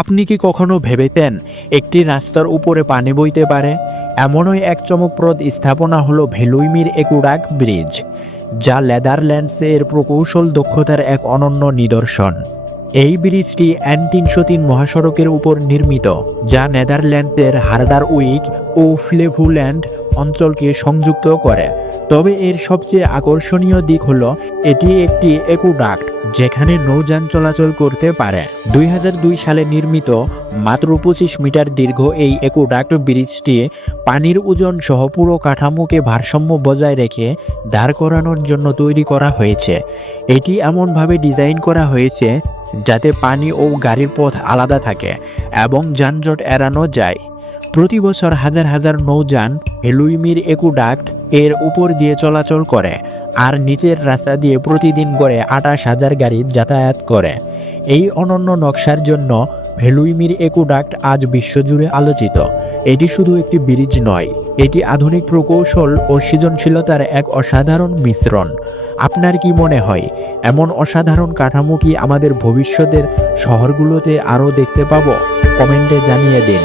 আপনি কি কখনো ভেবেতেন একটি রাস্তার উপরে পানি বইতে পারে? এমনই এক চমকপ্রদ স্থাপনা হলো ভেলুইমির একুডাক ব্রিজ, যা নেদারল্যান্ডসের প্রকৌশল দক্ষতার এক অনন্য নিদর্শন। এই ব্রিজটি এন তিনশো তিন মহাসড়কের উপর নির্মিত, যা নেদারল্যান্ডসের হার্ডার উইক ও ফ্লেভুল্যান্ড অঞ্চলকে সংযুক্ত করে। তবে এর সবচেয়ে আকর্ষণীয় দিক হল, এটি একটি একুডাক্ট যেখানে নৌযান চলাচল করতে পারে। দুই হাজার দুই সালে নির্মিত, মাত্র পঁচিশ মিটার দীর্ঘ এই একুডাক্ট ব্রিজটি পানির ওজন সহ পুরো কাঠামোকে ভারসাম্য বজায় রেখে দাঁড় করানোর জন্য তৈরি করা হয়েছে। এটি এমনভাবে ডিজাইন করা হয়েছে যাতে পানি ও গাড়ির পথ আলাদা থাকে এবং যানজট এড়ানো যায়। প্রতি বছর হাজার হাজার নৌযান হেলুইমির একুডাক্ট এর উপর দিয়ে চলাচল করে আর নিচের রাস্তা দিয়ে প্রতিদিন গড়ে আঠাশ হাজার গাড়ি যাতায়াত করে। এই অনন্য নকশার জন্য ভেলুইমির একুডাক্ট আজ বিশ্বজুড়ে আলোচিত। এটি শুধু একটি ব্রিজ নয়, এটি আধুনিক প্রকৌশল ও সৃজনশীলতার এক অসাধারণ মিশ্রণ। আপনার কি মনে হয়, এমন অসাধারণ কাঠামো কি আমাদের ভবিষ্যতের শহরগুলোতে আরও দেখতে পাবো? কমেন্টে জানিয়ে দিন।